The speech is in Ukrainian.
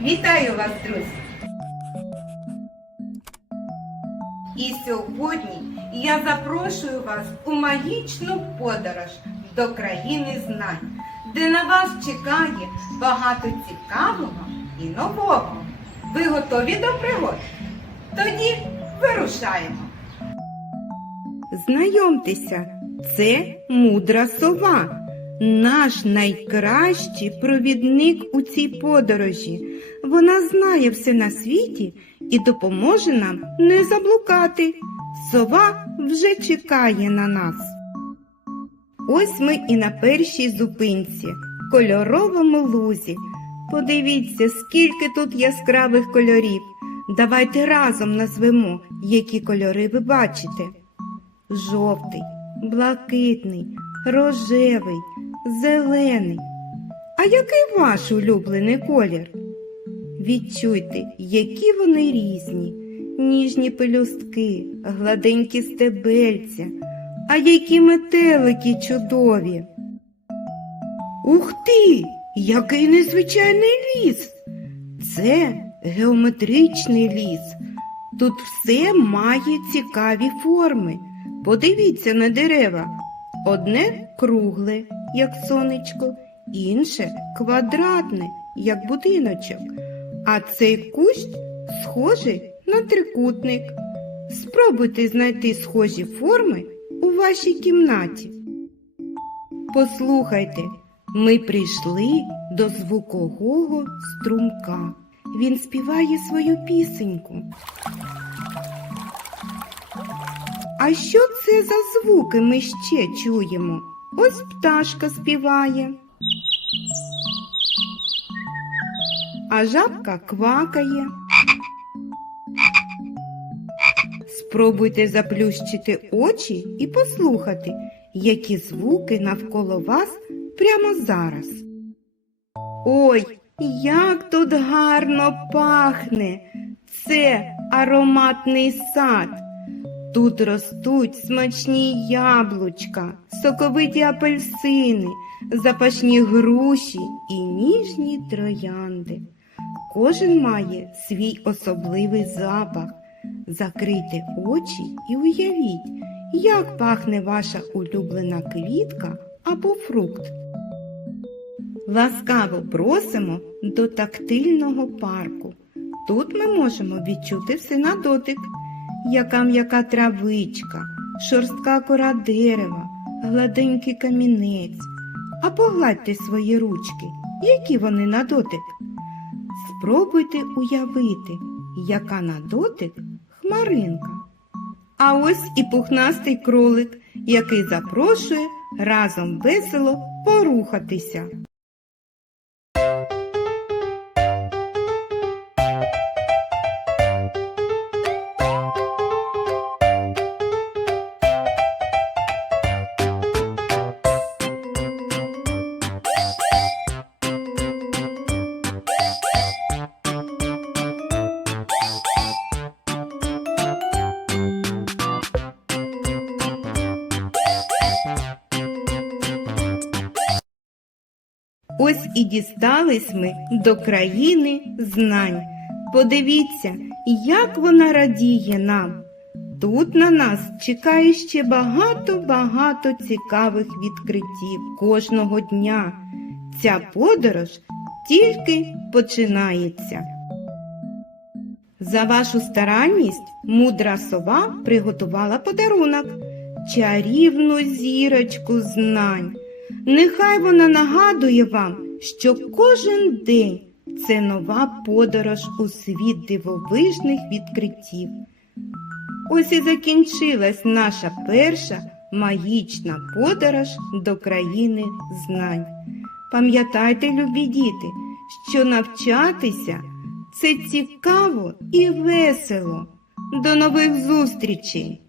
Вітаю вас, друзі! І сьогодні я запрошую вас у магічну подорож до країни знань, де на вас чекає багато цікавого і нового. Ви готові до пригод? Тоді вирушаємо. Знайомтеся, це мудра сова, наш найкращий провідник у цій подорожі. Вона знає все на світі і допоможе нам не заблукати. Сова вже чекає на нас. Ось ми і на першій зупинці, кольоровому лузі. Подивіться, скільки тут яскравих кольорів. Давайте разом назвемо, які кольори ви бачите жовтий, блакитний, рожевий, зелений. А який ваш улюблений колір? Відчуйте, які вони різні, ніжні пелюстки, гладенькі стебельця, а які метелики чудові. Ух ти, який незвичайний ліс! Це геометричний ліс. Тут все має цікаві форми. Подивіться на дерева. Одне кругле, як сонечко, інше квадратне, як будиночок. А цей кущ схожий на трикутник. Спробуйте знайти схожі форми у вашій кімнаті. Послухайте, ми прийшли до звукового струмка. Він співає свою пісеньку. А що це за звуки ми ще чуємо? Ось пташка співає. А жабка квакає. Спробуйте заплющити очі і послухати, які звуки навколо вас прямо зараз. Ой, як тут гарно пахне! Це ароматний сад. Тут ростуть смачні яблучка, соковиті апельсини, запашні груші і ніжні троянди. Кожен має свій особливий запах. Закрийте очі і уявіть, як пахне ваша улюблена квітка або фрукт. Ласкаво просимо до тактильного парку. Тут ми можемо відчути все на дотик яка м'яка травичка, шорстка кора дерева, гладенький камінець. А погладьте свої ручки, які вони на дотик. Спробуйте уявити, яка на дотик хмаринка. А ось і пухнастий кролик, який запрошує разом весело порухатися. Ось і дістались ми до країни знань. Подивіться, як вона радіє нам. Тут на нас чекає ще багато-багато цікавих відкриттів кожного дня. Ця подорож тільки починається. За вашу старанність мудра сова приготувала подарунок чарівну зірочку знань. Нехай вона нагадує вам, що кожен день це нова подорож у світ дивовижних відкриттів. Ось і закінчилась наша перша магічна подорож до країни знань. Пам'ятайте, любі діти, що навчатися це цікаво і весело. До нових зустрічей!